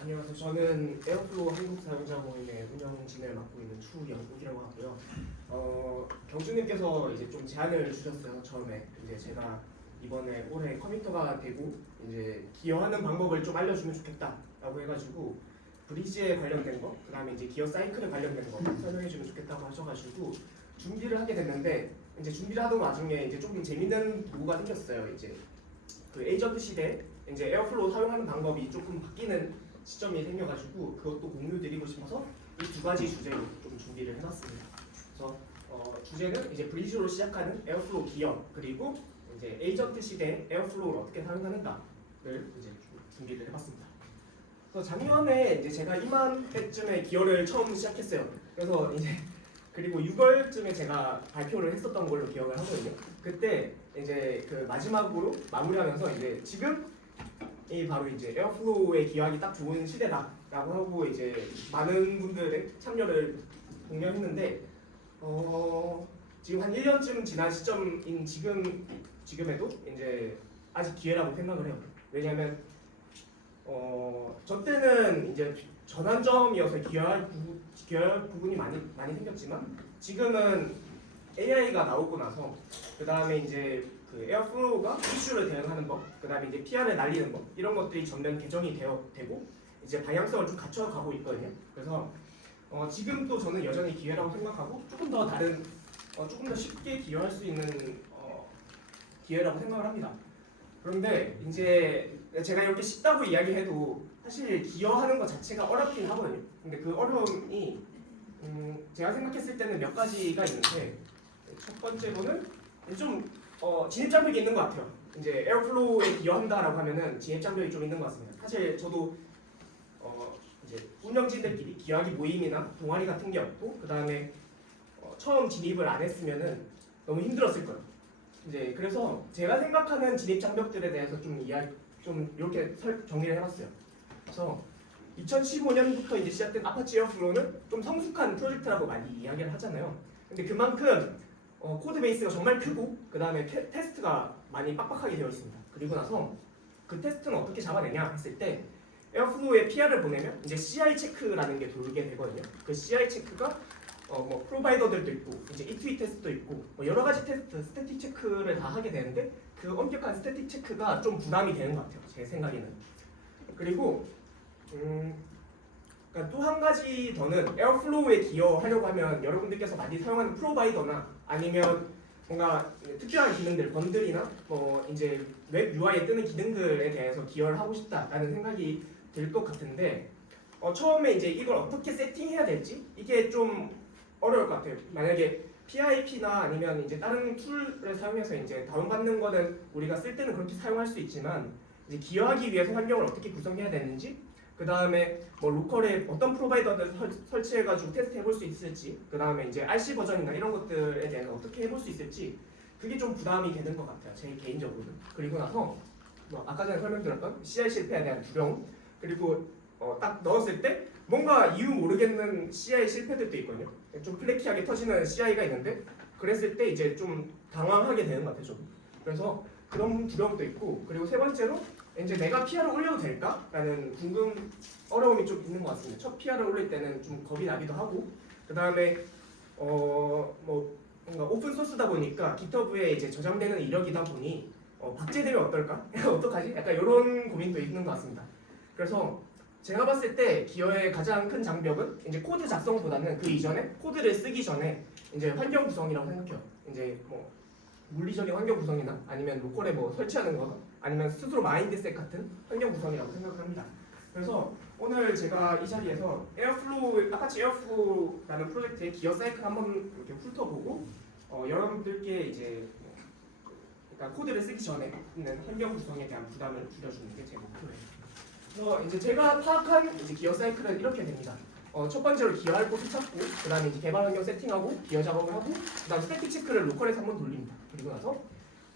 안녕하세요. 저는 에어플로우 한국 사용자 모임의 운영 진행을 맡고 있는 추영욱이라고 하고요. 경주님께서 이제 좀 제안을 주셨어요. 처음에 이제 제가 이번에 올해 커미터가 되고 이제 기여하는 방법을 좀 알려주면 좋겠다라고 해가지고 브리지에 관련된 거, 그다음에 이제 기여 사이클에 관련된 거 설명해주면 좋겠다고 하셔가지고 준비를 하게 됐는데 이제 준비를 하던 와중에 이제 조금 재밌는 도구가 생겼어요. 이제 그 에이전트 시대 이제 에어플로우 사용하는 방법이 조금 바뀌는 시점이 생겨가지고 그것도 공유드리고 싶어서 이 두 가지 주제로 좀 준비를 해놨습니다. 그래서 주제는 이제 브리지로 시작하는 에어플로우 기여, 그리고 이제 에이전트 시대 에어플로우를 어떻게 사용하는가를 이제 준비를 해봤습니다. 그래서 작년에 이제 제가 이맘때쯤에 기여를 처음 시작했어요. 그래서 이제 그리고 6월쯤에 제가 발표를 했었던 걸로 기억을 하거든요. 그때 이제 그 마지막으로 마무리하면서 이제 지금 이 바로 이제 에어플로우에 기여하기 딱 좋은 시대다라고 하고 이제 많은 분들의 참여를 독려했는데 지금 한 1년쯤 지난 시점인 지금에도 이제 아직 기회라고 생각을 해요. 왜냐하면 저 때는 이제 전환점이어서 기여할 부분이 많이 생겼지만 지금은 AI가 나오고 나서 그 다음에 이제 그 에어플로우가 이슈를 대응하는 법, 그 다음에 이제 PR을 날리는 법 이런 것들이 전면 개정이 되고 이제 방향성을 좀 갖춰가고 있거든요. 그래서 지금 또 저는 여전히 기회라고 생각하고 조금 더 다른 조금 더 쉽게 기여할 수 있는 기회라고 생각을 합니다. 그런데 이제 제가 이렇게 쉽다고 이야기해도 사실 기여하는 것 자체가 어렵긴 하거든요. 근데 그 어려움이 제가 생각했을 때는 몇 가지가 있는데 첫 번째로는 좀 진입장벽이 있는 것 같아요. 이제 에어플로우에 기여한다라고 하면은 진입장벽이 좀 있는 것 같습니다. 사실 저도 이제 운영진들끼리 기여하기 모임이나 동아리 같은 게 없고 그 다음에 처음 진입을 안 했으면은 너무 힘들었을 거예요. 이제 그래서 제가 생각하는 진입장벽들에 대해서 좀 이렇게 정리를 해봤어요. 그래서 2015년부터 이제 시작된 아파치 에어플로우는 좀 성숙한 프로젝트라고 많이 이야기를 하잖아요. 근데 그만큼 코드 베이스가 정말 크고 그 다음에 테스트가 많이 빡빡하게 되어 있습니다. 그리고 나서 그 테스트는 어떻게 잡아내냐 했을 때 에어플로우에 PR을 보내면 이제 CI 체크라는 게 돌게 되거든요. 그 CI 체크가 뭐 프로바이더들도 있고 이제 E2E 테스트도 있고 뭐 여러 가지 테스트, 스태틱 체크를 다 하게 되는데 그 엄격한 스태틱 체크가 좀 부담이 되는 것 같아요. 제 생각에는. 그리고 그러니까 또 한 가지 더는 에어플로우에 기여하려고 하면 여러분들께서 많이 사용하는 프로바이더나 아니면 뭔가 특별한 기능들, 번들이나 뭐 이제 웹 UI에 뜨는 기능들에 대해서 기여를 하고 싶다라는 생각이 들 것 같은데 처음에 이제 이걸 어떻게 세팅해야 될지 이게 좀 어려울 것 같아요. 만약에 PIP나 아니면 이제 다른 툴을 사용해서 이제 다운받는 거는 우리가 쓸 때는 그렇게 사용할 수 있지만 이제 기여하기 위해서 환경을 어떻게 구성해야 되는지 그 다음에 뭐 로컬에 어떤 프로바이더를 설치해가지고 테스트 해볼 수 있을지 그 다음에 이제 RC 버전이나 이런 것들에 대해서 어떻게 해볼 수 있을지 그게 좀 부담이 되는 것 같아요. 제 개인적으로는. 그리고 나서 뭐 아까 전에 설명드렸던 CI 실패에 대한 두려움 그리고 딱 넣었을 때 뭔가 이유 모르겠는 CI 실패들도 있거든요. 좀 플래키하게 터지는 CI가 있는데 그랬을 때 이제 좀 당황하게 되는 것 같아요. 좀. 그래서 그런 두려움도 있고 그리고 세 번째로 이제 내가 PR을 올려도 될까? 라는 어려움이 좀 있는 것 같습니다. 첫 PR을 올릴 때는 좀 겁이 나기도 하고 그 다음에 뭐 뭔가 오픈 소스다 보니까 GitHub에 이제 저장되는 이력이다 보니 박제되면 어떨까? 어떡하지? 약간 이런 고민도 있는 것 같습니다. 그래서 제가 봤을 때 기여의 가장 큰 장벽은 이제 코드 작성보다는 그 이전에 코드를 쓰기 전에 이제 환경 구성이라고 생각해요. 이제 뭐 물리적인 환경 구성이나 아니면 로컬에 뭐 설치하는 거 아니면 스스로 마인드셋 같은 환경 구성이라고 생각합니다. 그래서 오늘 제가 이 자리에서 아파치 에어플로우라는 프로젝트의 기여 사이클 한번 이렇게 훑어보고 여러분들께 이제 그러니까 코드를 쓰기 전에 있는 환경 구성에 대한 부담을 줄여주는 게 제 목표예요. 그래서 이제 제가 파악한 이제 기여 사이클은 이렇게 됩니다. 첫 번째로 기여할 곳을 찾고, 그 다음에 이제 개발 환경 세팅하고, 기여 작업을 하고, 그 다음 스태틱 체크를 로컬에서 한번 돌립니다. 그리고 나서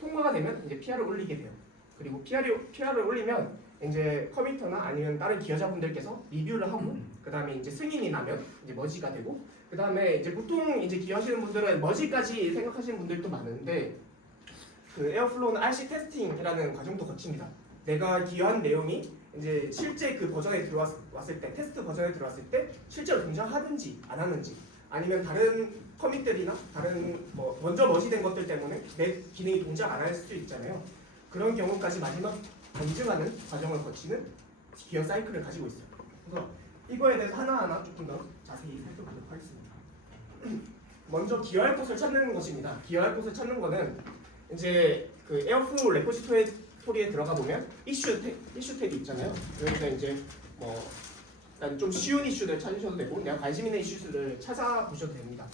통과가 되면 이제 PR을 올리게 돼요. 그리고 PR을 올리면 이제 커미터나 아니면 다른 기여자분들께서 리뷰를 하고, 그 다음에 이제 승인이 나면 이제 머지가 되고, 그 다음에 이제 보통 이제 기여하시는 분들은 머지까지 생각하시는 분들도 많은데, 그 에어플로우는 RC 테스팅이라는 과정도 거칩니다. 내가 기여한 내용이 이제 실제 그 버전에 들어왔을 때 테스트 버전에 들어왔을 때 실제로 동작하는지 안 하는지 아니면 다른 커밋들이나 다른 뭐 먼저 머시된 것들 때문에 내 기능이 동작 안 할 수도 있잖아요. 그런 경우까지 마지막 검증하는 과정을 거치는 기여 사이클을 가지고 있어요. 그래서 이거에 대해서 하나하나 조금 더 자세히 살펴보도록 하겠습니다. 먼저 기여할 곳을 찾는 것입니다. 기여할 곳을 찾는 거는 이제 그 에어플로우 레포지토리에 들어가 보면 이슈 탭이 있잖아요. 그러니까 이제 뭐 일단 좀 쉬운 이슈들 찾으셔도 되고 내가 관심 있는 이슈들을 찾아보셔도 됩니다.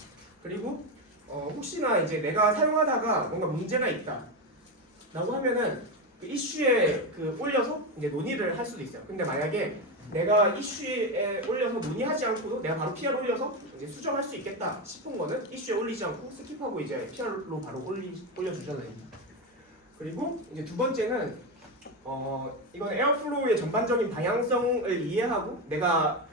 그리고 혹시나 이제 내가 사용하다가 뭔가 문제가 있다라고 하면은 그 이슈에 그 올려서 이제 논의를 할 수도 있어요. 근데 만약에 내가 이슈에 올려서 논의하지 않고도 내가 바로 PR 올려서 이제 수정할 수 있겠다 싶은 거는 이슈에 올리지 않고 스킵하고 이제 PR로 바로 올려주셔도 됩니다. 그리고 이제 두 번째는 이건 에어플로우의 전반적인 방향성을 이해하고 내가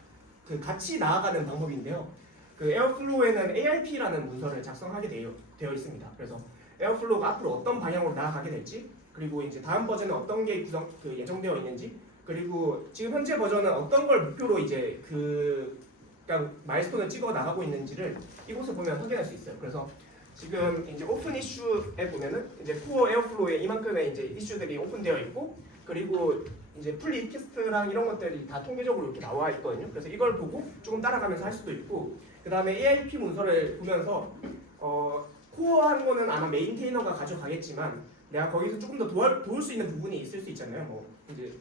그 같이 나아가는 방법인데요. 그 에어플로우에는 ARP라는 문서를 작성하게 되어 있습니다. 그래서 에어플로우가 앞으로 어떤 방향으로 나아가게 될지, 그리고 이제 다음 버전은 어떤 게 예정되어 있는지, 그리고 지금 현재 버전은 어떤 걸 목표로 이제 그냥 마일스톤을 찍어 나가고 있는지를 이곳에 보면 확인할 수 있어요. 그래서 지금 이제 오픈 이슈에 보면은 이제 코어 에어플로우에 이만큼의 이제 이슈들이 오픈되어 있고, 그리고 이제 풀 리퀘스트랑 이런 것들이 다 통계적으로 이렇게 나와 있거든요. 그래서 이걸 보고 조금 따라가면서 할 수도 있고, 그 다음에 ARP 문서를 보면서 코어 한 거는 아마 메인테이너가 가져가겠지만 내가 거기서 조금 더 도울 수 있는 부분이 있을 수 있잖아요. 뭐 이제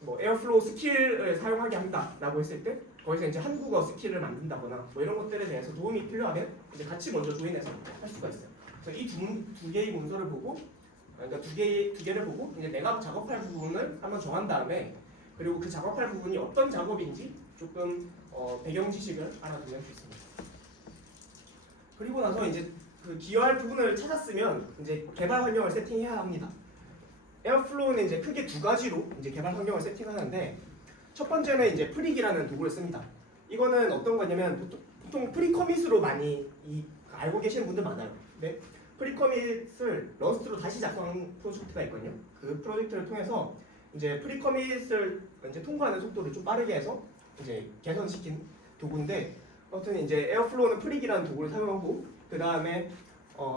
뭐 에어플로우 스킬을 사용하게 한다라고 했을 때 거기서 이제 한국어 스킬을 만든다거나 뭐 이런 것들에 대해서 도움이 필요하면 이제 같이 먼저 조인해서 할 수가 있어요. 그래서 이 두 개의 문서를 보고, 그러니까 두 개를 보고 이제 내가 작업할 부분을 한번 정한 다음에, 그리고 그 작업할 부분이 어떤 작업인지 조금 배경 지식을 알아두면 좋습니다. 그리고 나서 이제 그 기여할 부분을 찾았으면 이제 개발 환경을 세팅해야 합니다. 에어플로우는 이제 크게 두 가지로 이제 개발 환경을 세팅하는데, 첫 번째는 이제 프릭이라는 도구를 씁니다. 이거는 어떤 거냐면 보통 프리커밋으로 많이 알고 계시는 분들 많아요. 네? 프리커밋을 러스트로 다시 작성한 프로젝트가 있거든요. 그 프로젝트를 통해서 이제 프리커밋을 이제 통과하는 속도를 좀 빠르게 해서 이제 개선시킨 도구인데, 아무튼 이제 에어플로우는 프릭이라는 도구를 사용하고, 그 다음에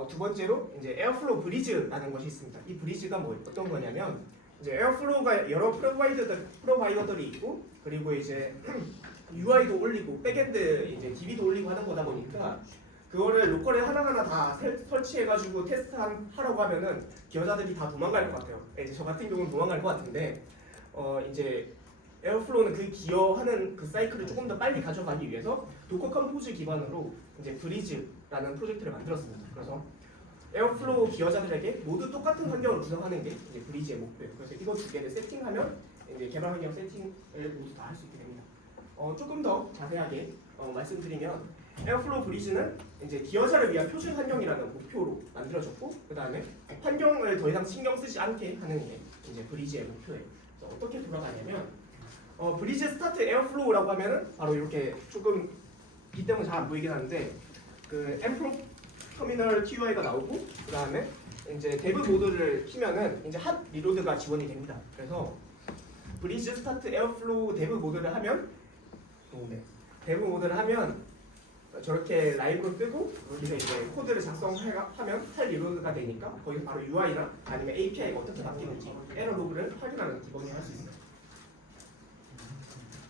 두 번째로 이제 에어플로우 브리즈라는 것이 있습니다. 이 브리즈가 어떤 거냐면 이제 에어플로우가 여러 프로바이더들이 있고, 그리고 이제 UI도 올리고 백엔드 이제 DB도 올리고 하는 거다 보니까 그거를 로컬에 하나하나 다 설치해가지고 테스트하라고 하면은 기여자들이 다 도망갈 것 같아요. 이제 저 같은 경우는 도망갈 것 같은데 이제 에어플로우는 그 기여하는 그 사이클을 조금 더 빨리 가져가기 위해서 도커 컴포즈 기반으로 이제 브리즈라는 프로젝트를 만들었습니다. 그래서 에어플로우 기여자들에게 모두 똑같은 환경을 구성하는 게 이제 브리즈의 목표예요. 그래서 이거 두 개를 세팅하면 이제 개발 환경 세팅을 모두 다 할 수 있게 됩니다. 조금 더 자세하게 말씀드리면 에어플로우 브리즈는 이제 기여자를 위한 표준 환경이라는 목표로 만들어졌고, 그 다음에 환경을 더 이상 신경 쓰지 않게 하는 게 이제 브리즈의 목표예요. 그래서 어떻게 돌아가냐면 브리즈 스타트 에어플로우라고 하면은 바로 이렇게 조금 빛 때문에 잘 안 보이긴 하는데 그 엠프로 터미널 TUI가 나오고, 그 다음에 이제 데브 모드를 키면은 이제 핫 리로드가 지원이 됩니다. 그래서 브리즈 스타트 에어플로우 데브 모드를 하면 데브 모드를 하면 저렇게 라이브로 뜨고 여기서 이제 코드를 작성하면 핫 리로드가 되니까 거기서 바로 UI나 아니면 API가 어떻게 바뀌는지 에러 로그를 확인하는 디버깅을 할 수 있어요.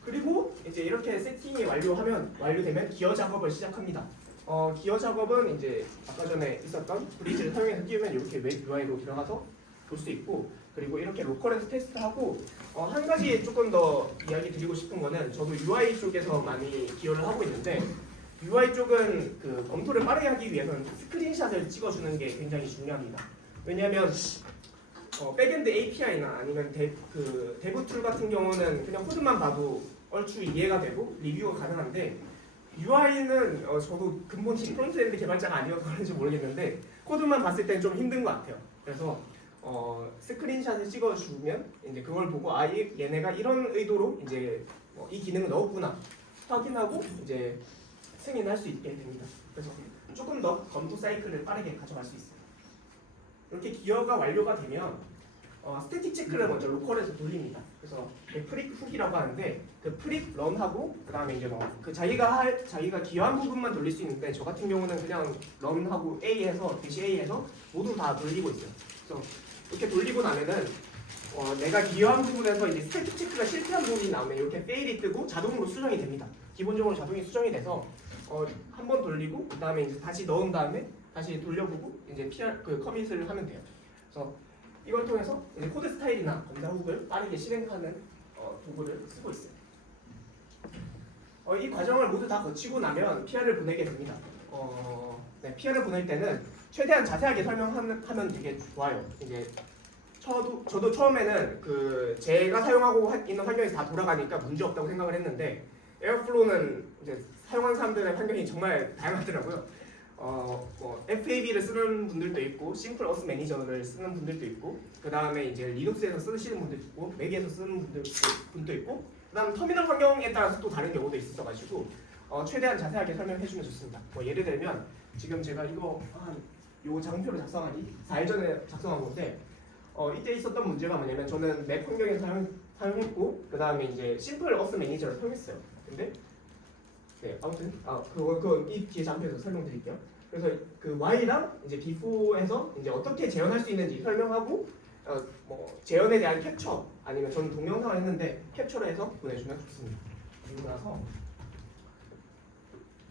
그리고 이제 이렇게 세팅이 완료되면 기여 작업을 시작합니다. 기여 작업은 이제 아까 전에 있었던 브리즈를 사용해서 띄우면 이렇게 웹 UI로 들어가서 볼 수 있고, 그리고 이렇게 로컬에서 테스트하고, 한 가지 조금 더 이야기 드리고 싶은 거는 저도 UI 쪽에서 많이 기여를 하고 있는데, UI 쪽은 그 검토를 빠르게 하기 위해서는 스크린샷을 찍어주는 게 굉장히 중요합니다. 왜냐하면 백엔드 API나 아니면 데브 툴 같은 경우는 그냥 코드만 봐도 얼추 이해가 되고 리뷰가 가능한데, UI는 저도 근본이 프론트엔드 개발자가 아니어서 그런지 모르겠는데 코드만 봤을 때는 좀 힘든 것 같아요. 그래서 스크린샷을 찍어주면 이제 그걸 보고 얘네가 이런 의도로 이제 이 기능을 넣었구나 확인하고 이제 승인할 수 있게 됩니다. 그래서 조금 더 검토 사이클을 빠르게 가져갈 수 있어요. 이렇게 기여가 완료가 되면 스태틱 체크를 먼저 로컬에서 돌립니다. 그래서 프릭 훅이라고 하는데 그 프릭 런하고 그다음에 이제 뭐 그 자기가 기여한 부분만 돌릴 수 있는데 저 같은 경우는 그냥 런하고 A에서 대시 A에서 모두 다 돌리고 있어요. 그래서 이렇게 돌리고 나면은 내가 기여한 부분에서 이제 스태틱 체크가 실패한 부분이 나오면 이렇게 페일이 뜨고 자동으로 수정이 됩니다. 기본적으로 자동이 수정이 돼서 한 번 돌리고 그다음에 이제 다시 넣은 다음에 다시 돌려보고 이제 그 커밋을 하면 돼요. 그래서 이걸 통해서 이제 코드 스타일이나 검사 훅을 빠르게 실행하는 도구를 쓰고 있어요. 이 과정을 모두 다 거치고 나면 PR을 보내게 됩니다. PR을 보낼 때는 최대한 자세하게 설명하면 되게 좋아요. 이제 저도 처음에는 그 제가 사용하고 있는 환경에서 다 돌아가니까 문제 없다고 생각을 했는데 에어플로우는 이제 사용하는 사람들의 환경이 정말 다양하더라고요. FAB를 쓰는 분들도 있고 심플 어스 매니저를 쓰는 분들도 있고 그 다음에 이제 리눅스에서 쓰시는 분들도 있고 맥에서 쓰는 분도 있고 그 다음 터미널 환경에 따라서 또 다른 경우도 있어가지고 최대한 자세하게 설명해주면 좋습니다. 예를 들면 지금 제가 요 장표를 작성하기 4일 전에 작성한 건데 이때 있었던 문제가 뭐냐면 저는 맥 환경에서 사용했고 그 다음에 이제 심플 어스 매니저를 사용했어요. 근데 아무튼 이 뒤에 장표에서 설명드릴게요. 그래서 그 Y랑 이제 before에서 이제 어떻게 재현할 수 있는지 설명하고 재현에 대한 캡처 아니면 저는 동영상을 했는데 캡처를 해서 보내주면 좋습니다. 그리고 나서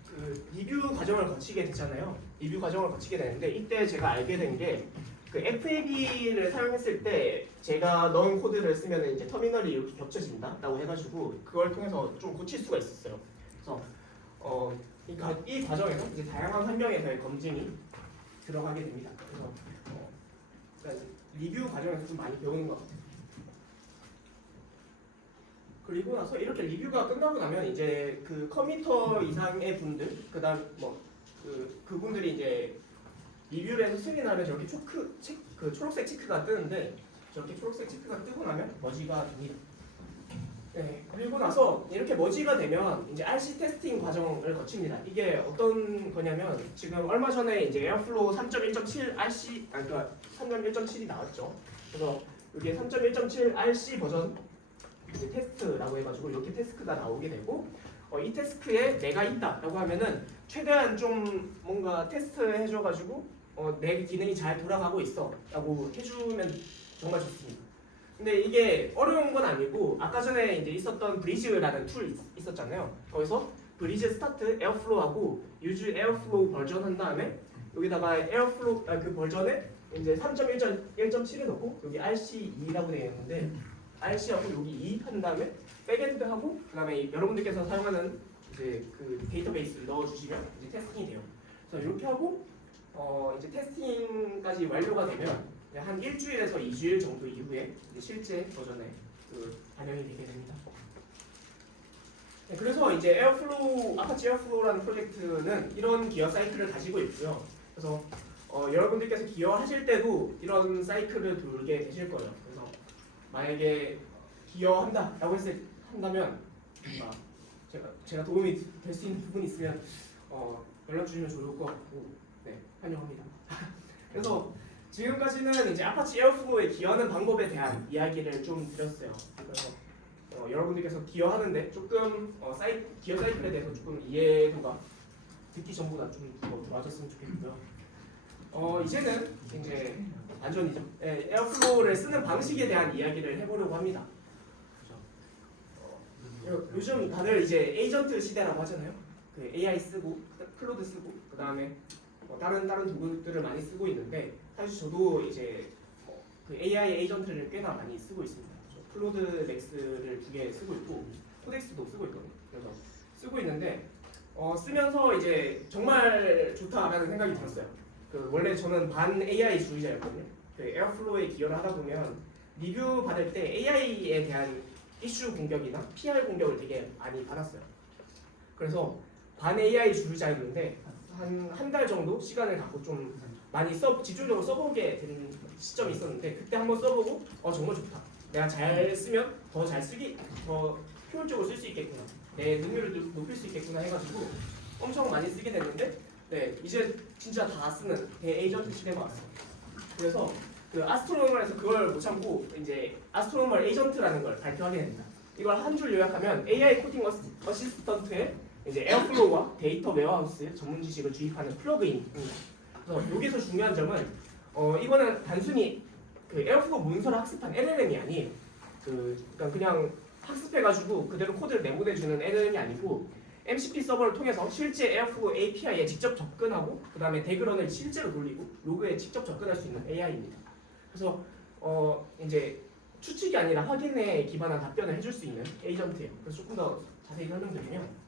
그 리뷰 과정을 거치게 되잖아요. 리뷰 과정을 거치게 되는데 이때 제가 알게 된 게 그 FAB를 사용했을 때 제가 넣은 코드를 쓰면 이제 터미널이 이렇게 겹쳐진다라고 해가지고 그걸 통해서 좀 고칠 수가 있었어요. 그래서 이 과정에서 이제 다양한 환경에서의 검증이 들어가게 됩니다. 그래서 그러니까 리뷰 과정에서 좀 많이 배우는 것 같아요. 그리고 나서 이렇게 리뷰가 끝나고 나면 이제 그 커미터 이상의 분들, 그다음 그분들이 이제 리뷰를 해서 승인을 하면 저렇게 초록색 체크가 뜨는데 저렇게 초록색 체크가 뜨고 나면 머지가 됩니다. 네, 그리고 나서 이렇게 머지가 되면 이제 RC 테스팅 과정을 거칩니다. 이게 어떤 거냐면 지금 얼마 전에 이제 에어플로우 3.1.7 RC 그러니까 3.1.7이 나왔죠. 그래서 이게 3.1.7 RC 버전 이제 테스트라고 해가지고 이렇게 태스크가 나오게 되고 이 태스크에 내가 있다라고 하면은 최대한 좀 뭔가 테스트 해줘가지고 내 기능이 잘 돌아가고 있어라고 해주면 정말 좋습니다. 근데 이게 어려운 건 아니고 아까 전에 이제 있었던 브리즈라는 툴 있었잖아요. 거기서 브리즈 스타트 에어플로우하고 유즈 에어플로우 버전 한 다음에 여기다가 에어플로우 그 버전에 이제 3.1.7을 넣고 여기 RC2라고 되어 있는데 RC하고 여기 2 한 다음에 백엔드하고 그다음에 여러분들께서 사용하는 이제 그 데이터베이스를 넣어주시면 이제 테스팅이 돼요. 그래서 이렇게 하고 이제 테스팅까지 완료가 되면 한 일주일에서 2주일 정도 이후에 실제 버전에 반영이 되게 됩니다. 네, 그래서 이제 아파치 에어플로우라는 프로젝트는 이런 기여 사이클을 가지고 있고요. 그래서 여러분들께서 기여하실 때도 이런 사이클을 돌게 되실 거예요. 그래서 만약에 기여한다라고 한다면 제가 도움이 될 수 있는 부분이 있으면 연락 주시면 좋을 것 같고 네, 환영합니다. 그래서 지금까지는 이제 아파치 에어플로우에 기여하는 방법에 대한 이야기를 좀 드렸어요. 그래서 여러분들께서 기여하는데 조금 기여 사이클에 대해서 조금 이해도가 듣기 전보다 좀 더 좋아졌으면 좋겠고요. 이제는 이제 안전이죠. 에어플로우를 쓰는 방식에 대한 이야기를 해보려고 합니다. 요즘 다들 이제 에이전트 시대라고 하잖아요. 그 AI 쓰고 클로드 쓰고 그 다음에 다른 도구들을 많이 쓰고 있는데 사실 저도 이제 그 AI 에이전트를 꽤나 많이 쓰고 있습니다. 클로드 맥스를 2개 쓰고 있고 코덱스도 쓰고 있거든요. 그래서 쓰고 있는데 쓰면서 이제 정말 좋다라는 생각이 들었어요. 원래 저는 반 AI 주의자였거든요. 에어플로우에 기여를 하다 보면 리뷰 받을 때 AI에 대한 이슈 공격이나 PR 공격을 되게 많이 받았어요. 그래서 반 AI 주의자였는데 한 달 정도 시간을 갖고 좀 많이 집중적으로 써보게 된 시점이 있었는데 그때 한번 써보고 정말 좋다. 내가 잘 쓰면 더 효율적으로 쓸 수 있겠구나. 내 능률을 높일 수 있겠구나 해가지고 엄청 많이 쓰게 됐는데 이제 진짜 다 쓰는 대에이전트 시대가 왔어요. 그래서 그 아스트로노멀에서 그걸 못 참고 이제 아스트로노멀 에이전트라는 걸 발표하게 됩니다. 이걸 한 줄 요약하면 AI 코딩 어시스턴트의 이제 에어플로우와 데이터 웨어하우스 전문 지식을 주입하는 플러그인입니다. 그래서 여기서 중요한 점은 이거는 단순히 그 에어플로우 문서를 학습한 LLM이 아니에요. 그러니까 그냥 학습해가지고 그대로 코드를 내보내주는 LLM이 아니고 MCP 서버를 통해서 실제 에어플로우 API에 직접 접근하고 그 다음에 대그런을 실제로 돌리고 로그에 직접 접근할 수 있는 AI입니다. 그래서 이제 추측이 아니라 확인에 기반한 답변을 해줄 수 있는 에이전트예요. 그래서 조금 더 자세히 설명드리면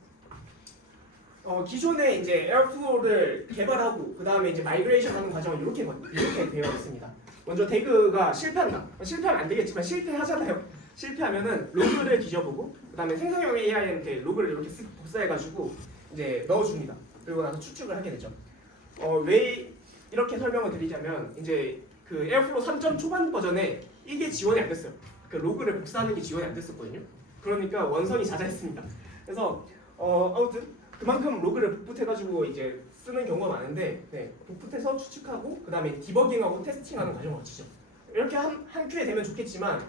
기존에 이제 에어플로우를 개발하고 그 다음에 이제 마이그레이션하는 과정은 이렇게 되어 있습니다. 먼저 대그가 실패한다. 실패하면 안 되겠지만 실패하잖아요. 실패하면은 로그를 뒤져보고 그 다음에 생성형 AI한테 로그를 이렇게 쓱 복사해가지고 이제 넣어줍니다. 그리고 나서 추측을 하게 되죠. 왜 이렇게 설명을 드리자면 이제 그 에어플로우 3점 초반 버전에 이게 지원이 안 됐어요. 그 로그를 복사하는 게 지원이 안 됐었거든요. 그러니까 원성이 자자했습니다. 그래서 아무튼 그만큼 로그를 복붙해가지고 이제 쓰는 경우가 많은데 복붙해서 추측하고 그 다음에 디버깅하고 테스팅하는 과정을 거치죠. 이렇게 한 큐에 되면 좋겠지만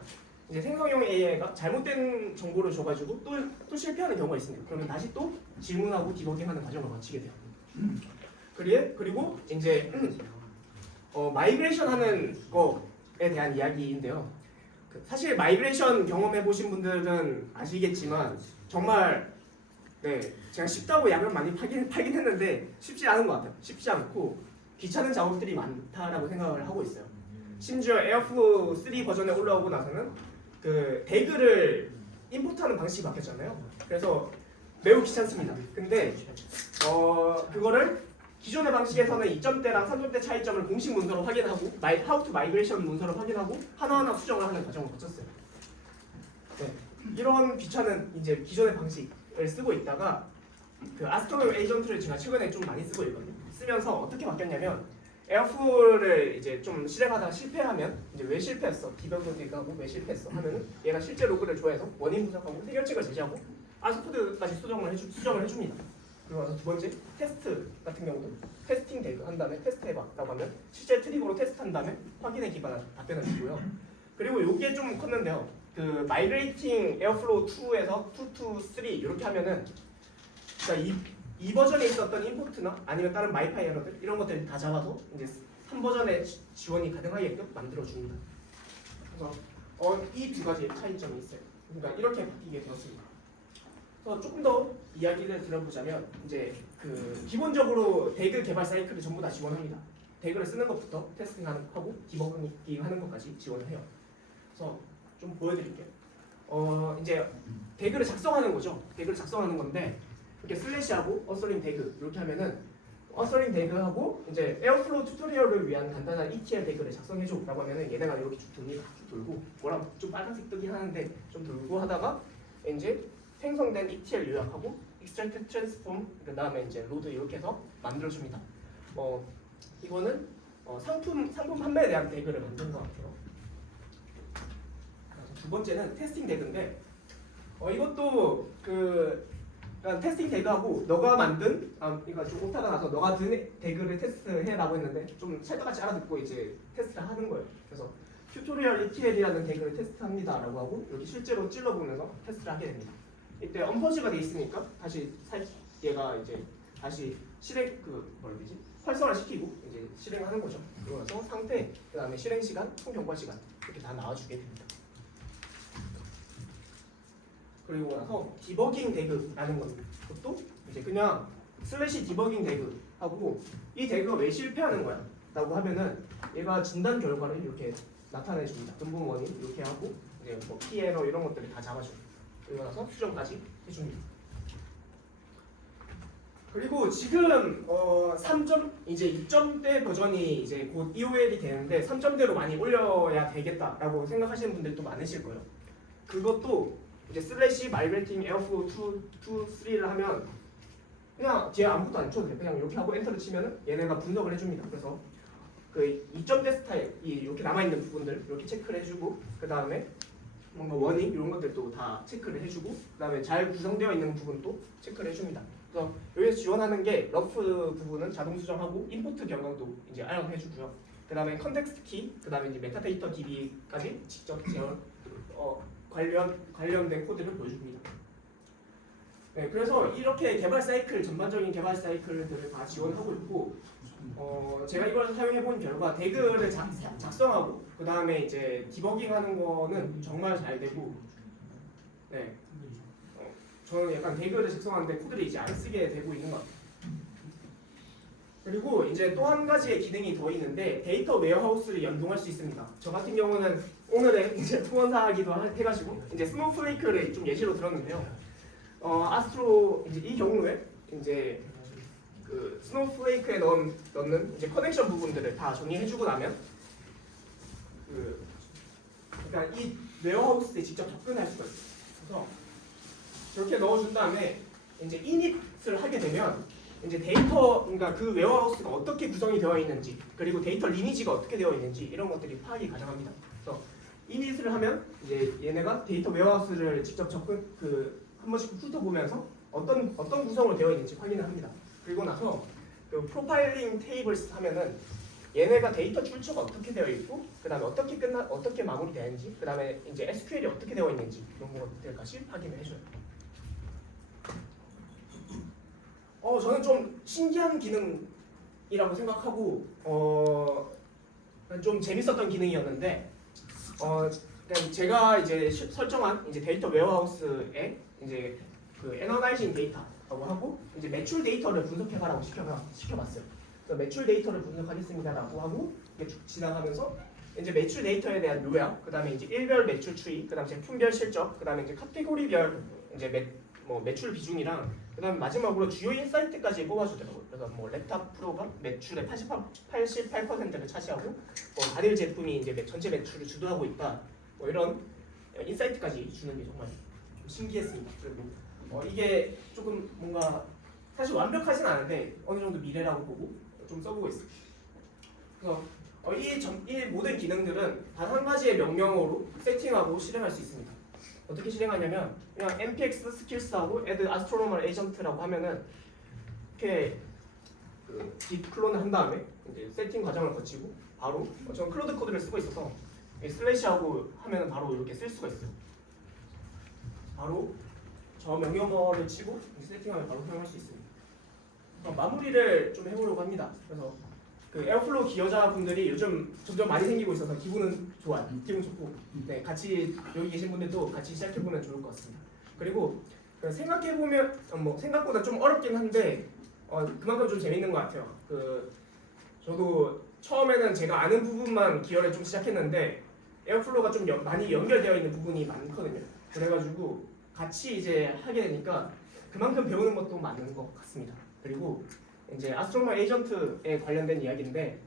이제 생성형 AI가 잘못된 정보를 줘가지고 또 실패하는 경우가 있습니다. 그러면 다시 또 질문하고 디버깅하는 과정을 거치게 돼요. 그리고 이제 마이그레이션 하는 거에 대한 이야기인데요. 사실 마이그레이션 경험해 보신 분들은 아시겠지만 정말 제가 쉽다고 약을 많이 팔긴 했는데 쉽지 않은 것 같아요. 쉽지 않고 귀찮은 작업들이 많다라고 생각을 하고 있어요. 심지어 에어플로우 3 버전에 올라오고 나서는 그 대그를 임포트하는 방식이 바뀌었잖아요. 그래서 매우 귀찮습니다. 근데 그거를 기존의 방식에서는 2점대랑 3점대 차이점을 공식 문서로 확인하고 How to Migration 문서로 확인하고 하나하나 수정을 하는 과정을 거쳤어요. 이런 귀찮은 이제 기존의 방식을 쓰고 있다가 그 아스트로노 에이전트를 제가 최근에 좀 많이 쓰고 있거든요. 쓰면서 어떻게 바뀌었냐면 에어플로우를 이제 좀 실행하다가 실패하면 이제 왜 실패했어? 디버깅하고 왜 실패했어? 하면은 얘가 실제 로그를 좋아해서 원인 분석하고 해결책을 제시하고 아스코드까지 수정을 해줍니다. 그리고 나서 두 번째 테스트 같은 경우도 테스팅 대그 한 다음에 테스트해봤다고 하면 실제 트리거로 테스트한 다음에 확인에 기반한 답변을 주고요. 그리고 이게 좀 컸는데요. 그 마이그레이팅 에어플로우 2에서 2 to 3 이렇게 하면은 그러니까 이 버전에 있었던 임포트나 아니면 다른 마이파이 에러들 이런 것들 다 잡아서 이제 3버전에 지원이 가능하게끔 만들어 줍니다. 그래서 이 두 가지 차이점이 있어요. 그러니까 이렇게 바뀌게 되었습니다. 그래서 조금 더 이야기를 들어보자면 이제 그 기본적으로 대그 개발 사이클을 전부 다 지원합니다. 대그를 쓰는 것부터 테스팅하고 디버깅하는 것까지 지원을 해요. 그래서 좀 보여드릴게요. 이제 대그를 작성하는 거죠. 대그를 작성하는 건데 이렇게 슬래시하고 어서링 대그 이렇게 하면은 어서링 대그하고 이제 에어플로우 튜토리얼을 위한 간단한 ETL 대그를 작성해줘라고 하면은 얘네가 이렇게 쭉 돕니다. 쭉 돌고 뭐랑 좀 빨간색 뜨긴 하는데 좀 돌고 하다가 이제 생성된 ETL 요약하고 extract transform 그 다음에 이제 로드 이렇게 해서 만들어줍니다. 이거는 상품 판매에 대한 대그를 만든 것 같아요. 두 번째는 테스팅 대그인데 이것도 그러니까 테스팅 대그하고 너가 만든 그러니까 좀 오타가 나서 너가 든 대그를 테스트해라고 했는데 좀 찰떡같이 알아듣고 이제 테스트를 하는 거예요. 그래서 튜토리얼 ETL이라는 대그를 테스트합니다라고 하고 이렇게 실제로 찔러보면서 테스트를 하게 됩니다. 이때 언퍼시가 돼 있으니까 다시 얘가 이제 다시 실행 활성화 시키고 이제 실행하는 거죠. 그러면서 상태, 그다음에 실행 시간, 총 경과 시간 이렇게 다 나와주게 됩니다. 그리고 나서 디버깅 대그라는 것도 이제 그냥 슬래시 디버깅 대그 하고 이 대그가 왜 실패하는 거야? 라고 하면은 얘가 진단 결과를 이렇게 나타내 줍니다. 근본 원인 이렇게 하고 이제 뭐 피에러 이런 것들을 다 잡아줘요. 그리고 나서 수정까지 해줍니다. 그리고 지금 3점 이제 2점대 버전이 이제 곧 EOL이 되는데 3점대로 많이 올려야 되겠다라고 생각하시는 분들도 많으실 거예요. 그것도 이제 슬래시 마이그레이팅 에어플로우 2 3를 하면 그냥 뒤에 아무것도 안 쳐도 돼요. 그냥 이렇게 하고 엔터를 치면은 얘네가 분석을 해줍니다. 그래서 그 2점대 스타일 이렇게 남아있는 부분들 이렇게 체크를 해주고 그 다음에 뭔가 원인 이런 것들도 다 체크를 해주고 그 다음에 잘 구성되어 있는 부분도 체크를 해줍니다. 그래서 여기서 지원하는 게 러프 부분은 자동 수정하고 임포트 경향도 이제 알아서 해주고요. 그다음에 컨텍스트 키, 그다음에 이제 메타데이터 DB까지 직접 관련된 코드를 보여줍니다. 네, 그래서 이렇게 개발 사이클, 전반적인 개발 사이클들을 다 지원하고 있고, 제가 이걸 사용해본 결과 대그를 작성하고 그 다음에 이제 디버깅하는 거는 정말 잘 되고, 네, 저는 약간 대그를 작성하는데 코드를 이제 안 쓰게 되고 있는 것 같아요. 그리고 이제 또 한 가지의 기능이 더 있는데 데이터 웨어하우스를 연동할 수 있습니다. 저 같은 경우는 오늘의 이제 후원사이기도 해가지고 이제 스노우플레이크를 좀 예시로 들었는데요. 아스트로 이제 이 경우에 이제 그 스노우플레이크에 넣는 이제 커넥션 부분들을 다 정리해주고 나면 그러니까 이 웨어하우스에 직접 접근할 수가 있어요. 그래서 그렇게 넣어준 다음에 이제 이닛을 하게 되면 이제 데이터, 그러니까 그 웨어하우스가 어떻게 구성이 되어 있는지, 그리고 데이터 리니지가 어떻게 되어 있는지 이런 것들이 파악이 가능합니다. 그래서 이닛을 하면 이제 얘네가 데이터 웨어하우스를 직접 한 번씩 훑어보면서 어떤 구성으로 되어 있는지 확인을 합니다. 그리고 나서 그 프로파일링 테이블스 하면은 얘네가 데이터 출처가 어떻게 되어 있고, 그 다음에 어떻게 마무리되는지, 그 다음에 이제 SQL이 어떻게 되어 있는지 이런 것들까지 확인을 해줘요. 저는 좀 신기한 기능이라고 생각하고 좀 재밌었던 기능이었는데 그러니까 제가 이제 설정한 이제 데이터 웨어하우스에 이제 그 애널라이징 데이터라고 하고 이제 매출 데이터를 분석해가라고 시켜봤어요. 그래서 매출 데이터를 분석하겠습니다라고 하고 이렇게 쭉 지나가면서 이제 매출 데이터에 대한 요약, 그다음에 이제 일별 매출 추이, 그다음에 제품별 실적, 그다음에 이제 카테고리별 이제 매출 비중이랑 그다음에 마지막으로 주요 인사이트까지 뽑아주더라고요. 그래서 뭐 랩탑 프로가 매출의 88%를 차지하고 다릴 제품이 이제 전체 매출을 주도하고 있다. 뭐 이런 인사이트까지 주는 게 정말 좀 신기했습니다. 그리고 이게 조금 뭔가 사실 완벽하진 않은데 어느 정도 미래라고 보고 좀 써보고 있습니다. 그래서 이 모든 기능들은 단 한 가지의 명령어로 세팅하고 실행할 수 있습니다. 어떻게 실행하냐면 그냥 npx skills하고 add astronomer agent라고 하면은 이렇게 git 클론을 한 다음에 이제 세팅 과정을 거치고 바로 저는 클로드 코드를 쓰고 있어서 슬래시하고 하면은 바로 이렇게 쓸 수가 있어요. 바로 저 명령어를 치고 세팅하면 바로 사용할 수 있습니다. 마무리를 좀 해보려고 합니다. 그래서 그 에어플로우 기여자분들이 요즘 점점 많이 생기고 있어서 기분은 좋아요. 기분 좋고 네, 같이 여기 계신 분들도 같이 시작해보면 좋을 것 같습니다. 그리고 생각해보면 생각보다 좀 어렵긴 한데 그만큼 좀 재밌는 것 같아요. 저도 처음에는 제가 아는 부분만 기여를 좀 시작했는데 에어플로우가 좀 많이 연결되어 있는 부분이 많거든요. 그래가지고 같이 이제 하게 되니까 그만큼 배우는 것도 많은 것 같습니다. 그리고 이제 아스트로노머 에이전트에 관련된 이야기인데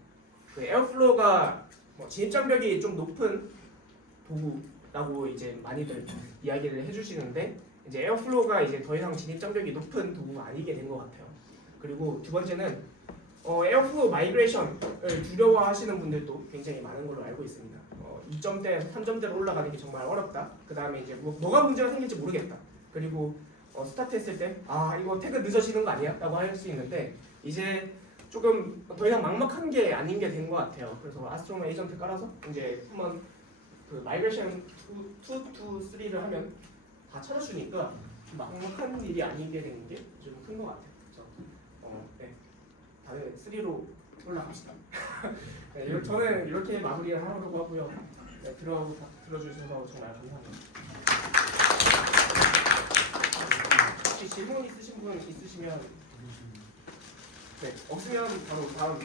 그 에어플로우가 진입 장벽이 좀 높은 도구라고 이제 많이들 이야기를 해주시는데 이제 에어플로우가 이제 더 이상 진입 장벽이 높은 도구가 아니게 된 것 같아요. 그리고 두 번째는 에어플로우 마이그레이션을 두려워하시는 분들도 굉장히 많은 걸로 알고 있습니다. 2점대, 3점대로 올라가는 게 정말 어렵다. 그 다음에 이제 뭐가 문제가 생길지 모르겠다. 그리고 스타트했을 때 이거 태그 늦어지는 거 아니야? 라고 할 수 있는데 이제 조금 더 이상 막막한 게 아닌 게 된 것 같아요. 그래서 아스트로노머 에이전트 깔아서 이제 한번 그 마이그레이션 2 to 3를 하면 다 찾아주니까 막막한 일이 아닌 게 되는 게 좀 큰 것 같아요. 그래서 네, 다들 3로 올라갑시다. 네, 저는 이렇게 마무리를 하려고 하고요. 네, 들어주셔서 정말 감사합니다. 혹시 질문 있으신 분 있으시면 네, 없으면 바로 다음